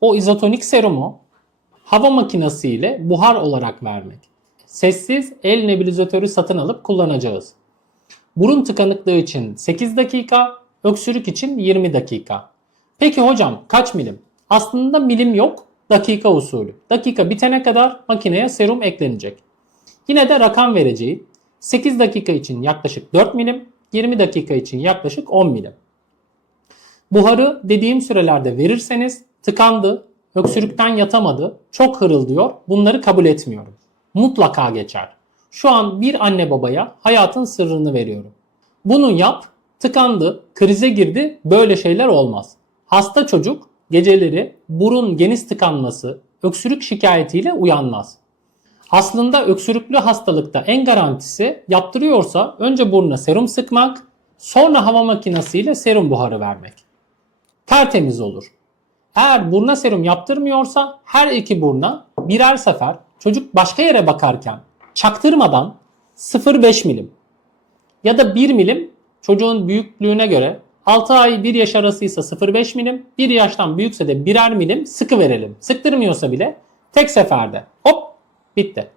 o izotonik serumu hava makinesi ile buhar olarak vermek. Sessiz el nebulizatörü satın alıp kullanacağız. Burun tıkanıklığı için 8 dakika, öksürük için 20 dakika. Peki hocam kaç milim? Aslında milim yok, dakika usulü. Dakika bitene kadar makineye serum eklenecek. Yine de rakam vereceğim. 8 dakika için yaklaşık 4 milim, 20 dakika için yaklaşık 10 milim. Buharı dediğim sürelerde verirseniz tıkandı, öksürükten yatamadı, çok hırıldıyor, bunları kabul etmiyorum. Mutlaka geçer. Şu an bir anne babaya hayatın sırrını veriyorum. Bunu yap, tıkandı, krize girdi, böyle şeyler olmaz. Hasta çocuk geceleri burun geniz tıkanması, öksürük şikayetiyle uyanmaz. Aslında öksürüklü hastalıkta en garantisi yaptırıyorsa önce burnuna serum sıkmak, sonra hava makinesiyle serum buharı vermek. Tertemiz olur. Eğer buruna serum yaptırmıyorsa her iki buruna birer sefer çocuk başka yere bakarken çaktırmadan 0,5 milim ya da 1 milim çocuğun büyüklüğüne göre 6 ay 1 yaş arasıysa 0,5 milim, 1 yaştan büyükse de birer milim sıkı verelim. Sıktırmıyorsa bile tek seferde hop bitti.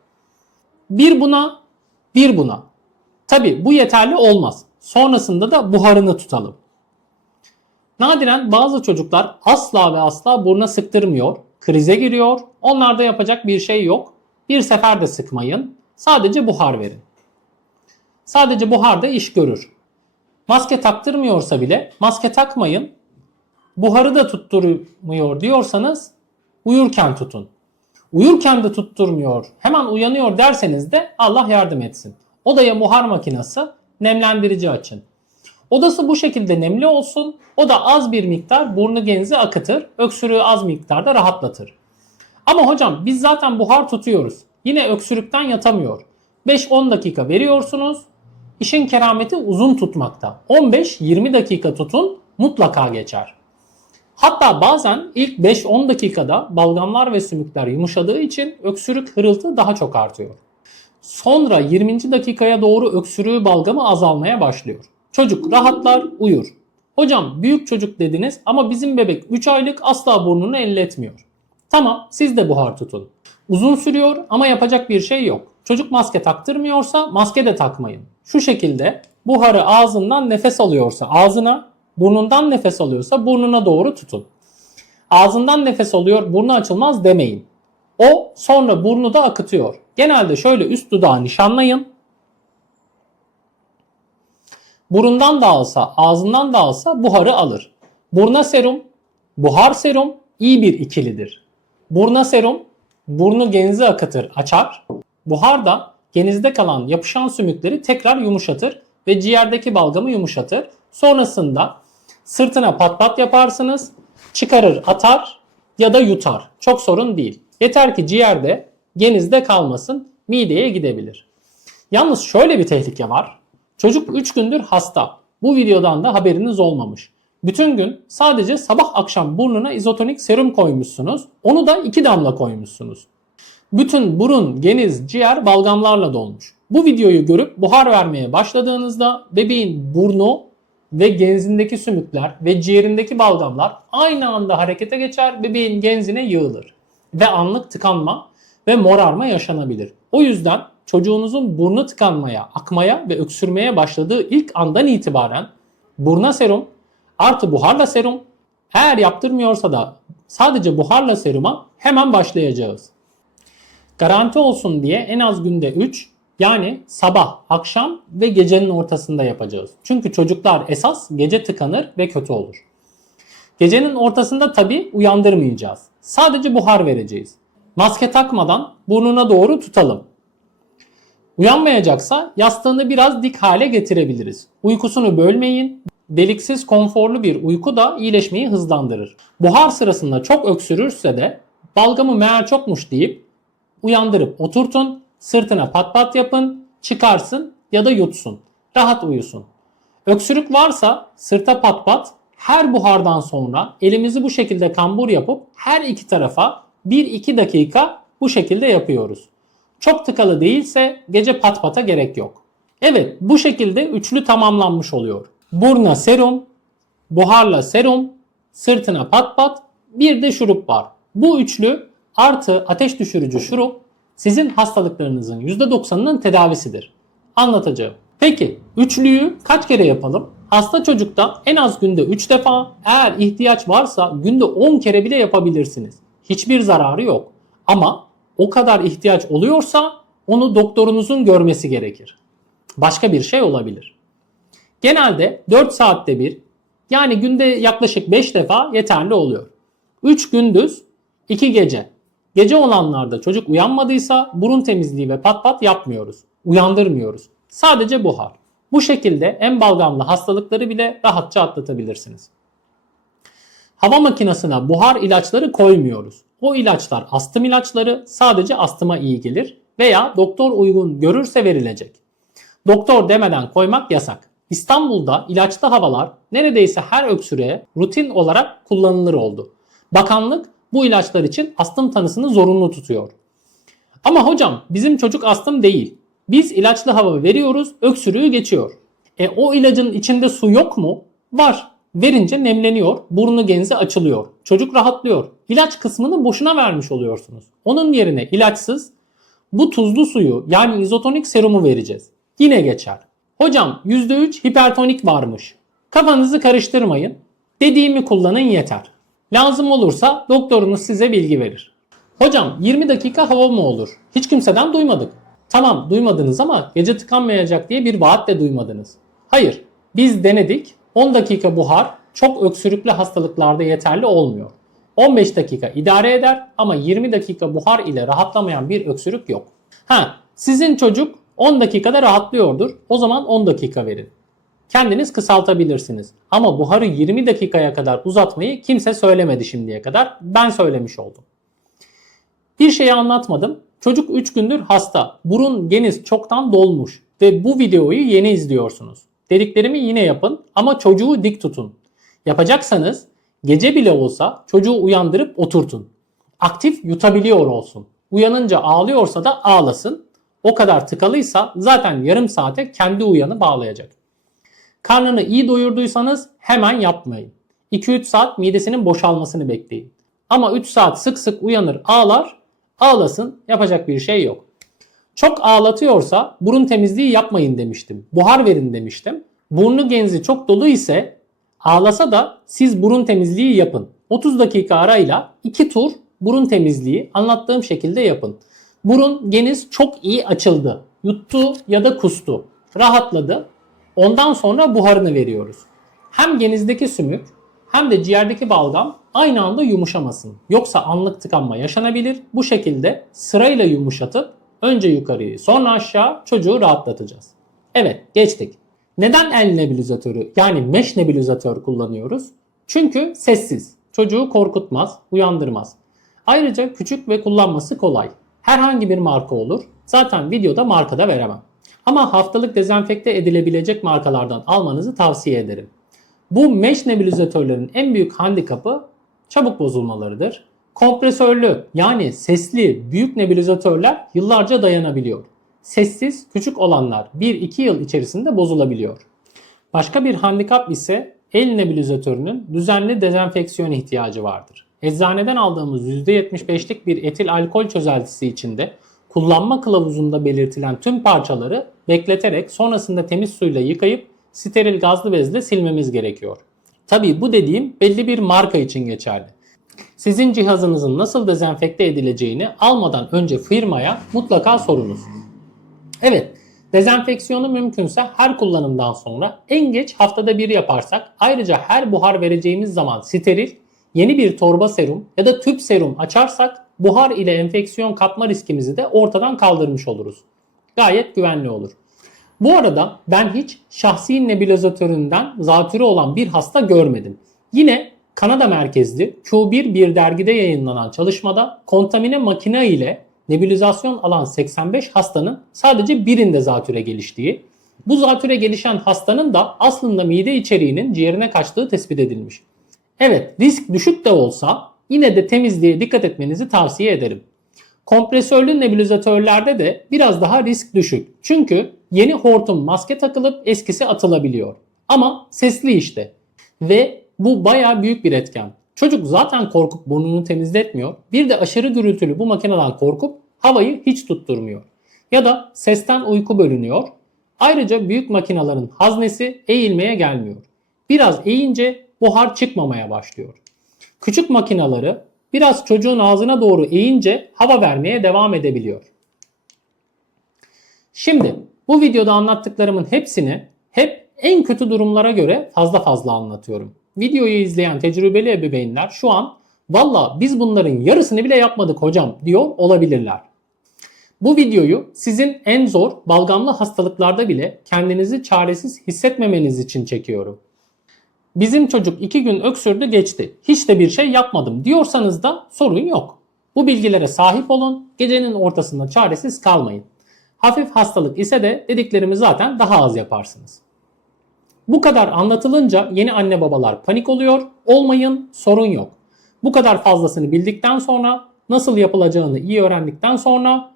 Bir buna, bir buna. Tabi bu yeterli olmaz. Sonrasında da buharını tutalım. Nadiren bazı çocuklar asla ve asla buruna sıktırmıyor, krize giriyor. Onlarda yapacak bir şey yok. Bir seferde sıkmayın. Sadece buhar verin. Sadece buhar da iş görür. Maske taktırmıyorsa bile maske takmayın. Buharı da tutturmuyor diyorsanız uyurken tutun. Uyurken de tutturmuyor, hemen uyanıyor derseniz de Allah yardım etsin. Odaya buhar makinesi, nemlendirici açın. Odası bu şekilde nemli olsun. O da az bir miktar burnu genizi akıtır. Öksürüğü az miktarda rahatlatır. Ama hocam biz zaten buhar tutuyoruz. Yine öksürükten yatamıyor. 5-10 dakika veriyorsunuz. İşin kerameti uzun tutmakta. 15-20 dakika tutun, mutlaka geçer. Hatta bazen ilk 5-10 dakikada balgamlar ve sümükler yumuşadığı için öksürük hırıltı daha çok artıyor. Sonra 20. dakikaya doğru öksürüğü balgamı azalmaya başlıyor. Çocuk rahatlar, uyur. Hocam büyük çocuk dediniz ama bizim bebek 3 aylık asla burnunu elletmiyor. Tamam, siz de buhar tutun. Uzun sürüyor ama yapacak bir şey yok. Çocuk maske taktırmıyorsa maske de takmayın. Şu şekilde buharı ağzından nefes alıyorsa ağzına, burnundan nefes alıyorsa burnuna doğru tutun. Ağzından nefes alıyor, burnu açılmaz demeyin. O sonra burnu da akıtıyor. Genelde şöyle üst dudağı nişanlayın. Burundan da alsa, ağzından da alsa buharı alır. Buruna serum, buhar serum iyi bir ikilidir. Buruna serum, burnu genizi akıtır, açar. Buhar da genizde kalan yapışan sümükleri tekrar yumuşatır ve ciğerdeki balgamı yumuşatır. Sonrasında sırtına pat pat yaparsınız, çıkarır atar ya da yutar. Çok sorun değil. Yeter ki ciğerde, genizde kalmasın, mideye gidebilir. Yalnız şöyle bir tehlike var. Çocuk 3 gündür hasta. Bu videodan da haberiniz olmamış. Bütün gün sadece sabah akşam burnuna izotonik serum koymuşsunuz. Onu da 2 damla koymuşsunuz. Bütün burun, geniz, ciğer balgamlarla dolmuş. Bu videoyu görüp buhar vermeye başladığınızda bebeğin burnu ve genzindeki sümükler ve ciğerindeki balgamlar aynı anda harekete geçer, bebeğin genzine yığılır. Ve anlık tıkanma ve morarma yaşanabilir. O yüzden çocuğunuzun burnu tıkanmaya, akmaya ve öksürmeye başladığı ilk andan itibaren buruna serum artı buharla serum, eğer yaptırmıyorsa da sadece buharla seruma hemen başlayacağız. Garanti olsun diye en az günde 3, yani sabah, akşam ve gecenin ortasında yapacağız. Çünkü çocuklar esas gece tıkanır ve kötü olur. Gecenin ortasında tabii uyandırmayacağız. Sadece buhar vereceğiz. Maske takmadan burnuna doğru tutalım. Uyanmayacaksa yastığını biraz dik hale getirebiliriz. Uykusunu bölmeyin. Deliksiz konforlu bir uyku da iyileşmeyi hızlandırır. Buhar sırasında çok öksürürse de balgamı meğer çokmuş deyip uyandırıp oturtun, sırtına pat pat yapın, çıkarsın ya da yutsun. Rahat uyusun. Öksürük varsa sırta pat pat, her buhardan sonra elimizi bu şekilde kambur yapıp her iki tarafa 1-2 dakika bu şekilde yapıyoruz. Çok tıkalı değilse gece pat pata gerek yok. Evet, bu şekilde üçlü tamamlanmış oluyor. Burna serum, buharla serum, sırtına pat pat bir de şurup var. Bu üçlü artı ateş düşürücü şurup sizin hastalıklarınızın %90'ının tedavisidir. Anlatacağım. Peki üçlüyü kaç kere yapalım? Hasta çocukta en az günde 3 defa, eğer ihtiyaç varsa günde 10 kere bile yapabilirsiniz. Hiçbir zararı yok. Ama o kadar ihtiyaç oluyorsa onu doktorunuzun görmesi gerekir. Başka bir şey olabilir. Genelde 4 saatte bir, yani günde yaklaşık 5 defa yeterli oluyor. 3 gündüz, 2 gece. Gece olanlarda çocuk uyanmadıysa burun temizliği ve pat pat yapmıyoruz. Uyandırmıyoruz. Sadece buhar. Bu şekilde en balgamlı hastalıkları bile rahatça atlatabilirsiniz. Hava makinesine buhar ilaçları koymuyoruz. O ilaçlar astım ilaçları, sadece astıma iyi gelir veya doktor uygun görürse verilecek. Doktor demeden koymak yasak. İstanbul'da ilaçlı havalar neredeyse her öksürüğe rutin olarak kullanılır oldu. Bakanlık bu ilaçlar için astım tanısını zorunlu tutuyor. Ama hocam bizim çocuk astım değil. Biz ilaçlı hava veriyoruz, öksürüğü geçiyor. O ilacın içinde su yok mu? Var. Verince nemleniyor, burnu genzi açılıyor. Çocuk rahatlıyor. İlaç kısmını boşuna vermiş oluyorsunuz. Onun yerine ilaçsız bu tuzlu suyu, yani izotonik serumu vereceğiz. Yine geçer. Hocam %3 hipertonik varmış. Kafanızı karıştırmayın. Dediğimi kullanın yeter. Lazım olursa doktorunuz size bilgi verir. Hocam 20 dakika hava mı olur? Hiç kimseden duymadık. Tamam duymadınız ama gece tıkanmayacak diye bir vaat de duymadınız. Hayır, biz denedik. 10 dakika buhar çok öksürüklü hastalıklarda yeterli olmuyor. 15 dakika idare eder ama 20 dakika buhar ile rahatlamayan bir öksürük yok. Sizin çocuk 10 dakikada rahatlıyordur. O zaman 10 dakika verin. Kendiniz kısaltabilirsiniz. Ama buharı 20 dakikaya kadar uzatmayı kimse söylemedi şimdiye kadar. Ben söylemiş oldum. Bir şeyi anlatmadım. Çocuk 3 gündür hasta. Burun geniz çoktan dolmuş ve bu videoyu yeni izliyorsunuz. Dediklerimi yine yapın ama çocuğu dik tutun. Yapacaksanız gece bile olsa çocuğu uyandırıp oturtun. Aktif yutabiliyor olsun. Uyanınca ağlıyorsa da ağlasın. O kadar tıkalıysa zaten yarım saate kendi uyanı bağlayacak. Karnını iyi doyurduysanız hemen yapmayın. 2-3 saat midesinin boşalmasını bekleyin. Ama 3 saat sık sık uyanır ağlar, ağlasın, yapacak bir şey yok. Çok ağlatıyorsa burun temizliği yapmayın demiştim. Buhar verin demiştim. Burnu genzi çok dolu ise ağlasa da siz burun temizliği yapın. 30 dakika arayla 2 tur burun temizliği anlattığım şekilde yapın. Burun geniz çok iyi açıldı. Yuttu ya da kustu. Rahatladı. Ondan sonra buharını veriyoruz. Hem genizdeki sümük hem de ciğerdeki balgam aynı anda yumuşamasın. Yoksa anlık tıkanma yaşanabilir. Bu şekilde sırayla yumuşatıp önce yukarıyı sonra aşağı çocuğu rahatlatacağız. Evet, geçtik. Neden el nebulizatörü yani mesh nebulizatör kullanıyoruz? Çünkü sessiz. Çocuğu korkutmaz, uyandırmaz. Ayrıca küçük ve kullanması kolay. Herhangi bir marka olur. Zaten videoda marka da veremem. Ama haftalık dezenfekte edilebilecek markalardan almanızı tavsiye ederim. Bu mesh nebulizatörlerin en büyük handikapı çabuk bozulmalarıdır. Kompresörlü yani sesli büyük nebulizatörler yıllarca dayanabiliyor. Sessiz küçük olanlar 1-2 yıl içerisinde bozulabiliyor. Başka bir handikap ise el nebulizatörünün düzenli dezenfeksiyon ihtiyacı vardır. Eczaneden aldığımız %75'lik bir etil alkol çözeltisi içinde kullanma kılavuzunda belirtilen tüm parçaları bekleterek sonrasında temiz suyla yıkayıp steril gazlı bezle silmemiz gerekiyor. Tabii bu dediğim belli bir marka için geçerli. Sizin cihazınızın nasıl dezenfekte edileceğini almadan önce firmaya mutlaka sorunuz. Evet, dezenfeksiyonu mümkünse her kullanımdan sonra en geç haftada bir yaparsak, ayrıca her buhar vereceğimiz zaman steril, yeni bir torba serum ya da tüp serum açarsak buhar ile enfeksiyon kapma riskimizi de ortadan kaldırmış oluruz. Gayet güvenli olur. Bu arada ben hiç şahsi nebulizatöründen zatürre olan bir hasta görmedim. Yine Kanada merkezli Q1 bir dergide yayınlanan çalışmada kontamine makine ile nebulizasyon alan 85 hastanın sadece birinde zatüre geliştiği, bu zatüre gelişen hastanın da aslında mide içeriğinin ciğerine kaçtığı tespit edilmiş. Evet, risk düşük de olsa yine de temizliğe dikkat etmenizi tavsiye ederim. Kompresörlü nebulizatörlerde de biraz daha risk düşük. Çünkü yeni hortum maske takılıp eskisi atılabiliyor. Ama sesli işte. Ve bu bayağı büyük bir etken. Çocuk zaten korkup burnunu temizletmiyor. Bir de aşırı gürültülü bu makineden korkup havayı hiç tutturmuyor. Ya da sesten uyku bölünüyor. Ayrıca büyük makinelerin haznesi eğilmeye gelmiyor. Biraz eğince buhar çıkmamaya başlıyor. Küçük makineleri biraz çocuğun ağzına doğru eğince hava vermeye devam edebiliyor. Şimdi bu videoda anlattıklarımın hepsini hep en kötü durumlara göre fazla anlatıyorum. Videoyu izleyen tecrübeli ebeveynler şu an "Valla biz bunların yarısını bile yapmadık hocam" diyor olabilirler. Bu videoyu sizin en zor balgamlı hastalıklarda bile kendinizi çaresiz hissetmemeniz için çekiyorum. Bizim çocuk 2 gün öksürdü geçti, hiç de bir şey yapmadım diyorsanız da sorun yok. Bu bilgilere sahip olun, gecenin ortasında çaresiz kalmayın. Hafif hastalık ise de dediklerimi zaten daha az yaparsınız. Bu kadar anlatılınca yeni anne babalar panik oluyor. Olmayın, sorun yok. Bu kadar fazlasını bildikten sonra, nasıl yapılacağını iyi öğrendikten sonra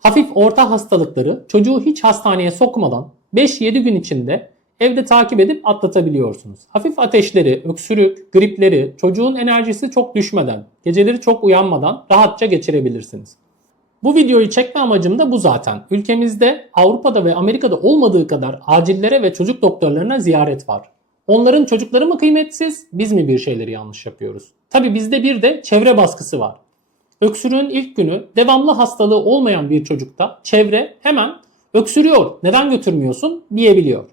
hafif orta hastalıkları çocuğu hiç hastaneye sokmadan 5-7 gün içinde evde takip edip atlatabiliyorsunuz. Hafif ateşleri, öksürük, gripleri çocuğun enerjisi çok düşmeden, geceleri çok uyanmadan rahatça geçirebilirsiniz. Bu videoyu çekme amacım da bu zaten. Ülkemizde Avrupa'da ve Amerika'da olmadığı kadar acillere ve çocuk doktorlarına ziyaret var. Onların çocukları mı kıymetsiz, biz mi bir şeyleri yanlış yapıyoruz? Tabii bizde bir de çevre baskısı var. Öksürüğün ilk günü devamlı hastalığı olmayan bir çocukta çevre hemen "öksürüyor, neden götürmüyorsun?" diyebiliyor.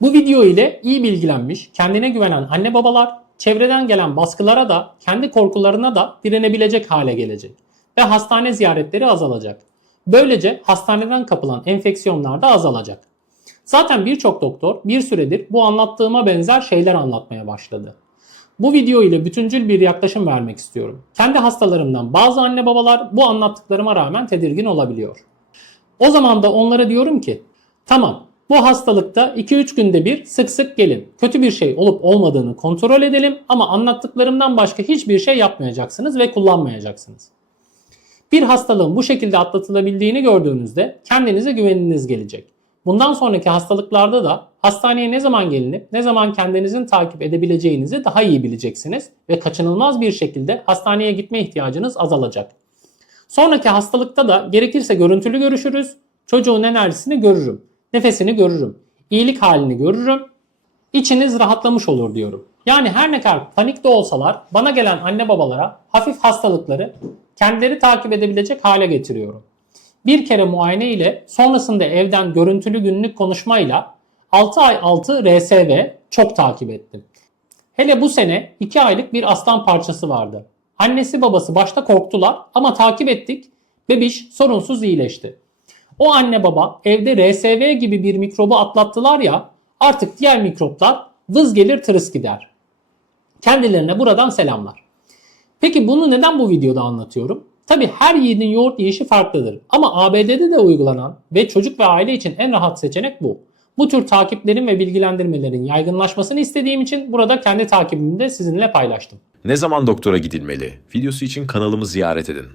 Bu video ile iyi bilgilenmiş, kendine güvenen anne babalar çevreden gelen baskılara da kendi korkularına da direnebilecek hale gelecek ve hastane ziyaretleri azalacak. Böylece hastaneden kapılan enfeksiyonlar da azalacak. Zaten birçok doktor bir süredir bu anlattığıma benzer şeyler anlatmaya başladı. Bu video ile bütüncül bir yaklaşım vermek istiyorum. Kendi hastalarımdan bazı anne babalar bu anlattıklarıma rağmen tedirgin olabiliyor. O zaman da onlara diyorum ki, tamam, bu hastalıkta 2-3 günde bir sık sık gelin. Kötü bir şey olup olmadığını kontrol edelim ama anlattıklarımdan başka hiçbir şey yapmayacaksınız ve kullanmayacaksınız. Bir hastalığın bu şekilde atlatılabildiğini gördüğünüzde kendinize güveniniz gelecek. Bundan sonraki hastalıklarda da hastaneye ne zaman gelinip ne zaman kendinizin takip edebileceğinizi daha iyi bileceksiniz ve kaçınılmaz bir şekilde hastaneye gitme ihtiyacınız azalacak. Sonraki hastalıkta da gerekirse görüntülü görüşürüz, çocuğun enerjisini görürüm, nefesini görürüm, iyilik halini görürüm, içiniz rahatlamış olur diyorum. Yani her ne kadar panikte olsalar bana gelen anne babalara hafif hastalıkları kendileri takip edebilecek hale getiriyorum. Bir kere muayene ile sonrasında evden görüntülü günlük konuşmayla 6 ay altı RSV çok takip ettim. Hele bu sene 2 aylık bir aslan parçası vardı. Annesi babası başta korktular ama takip ettik. Bebiş sorunsuz iyileşti. O anne baba evde RSV gibi bir mikrobu atlattılar ya, artık diğer mikroplar vız gelir tırıs gider. Kendilerine buradan selamlar. Peki bunu neden bu videoda anlatıyorum? Tabi her yiğidin yoğurt yiyişi farklıdır. Ama ABD'de de uygulanan ve çocuk ve aile için en rahat seçenek bu. Bu tür takiplerin ve bilgilendirmelerin yaygınlaşmasını istediğim için burada kendi takibimi de sizinle paylaştım. Ne zaman doktora gidilmeli? Videosu için kanalımı ziyaret edin.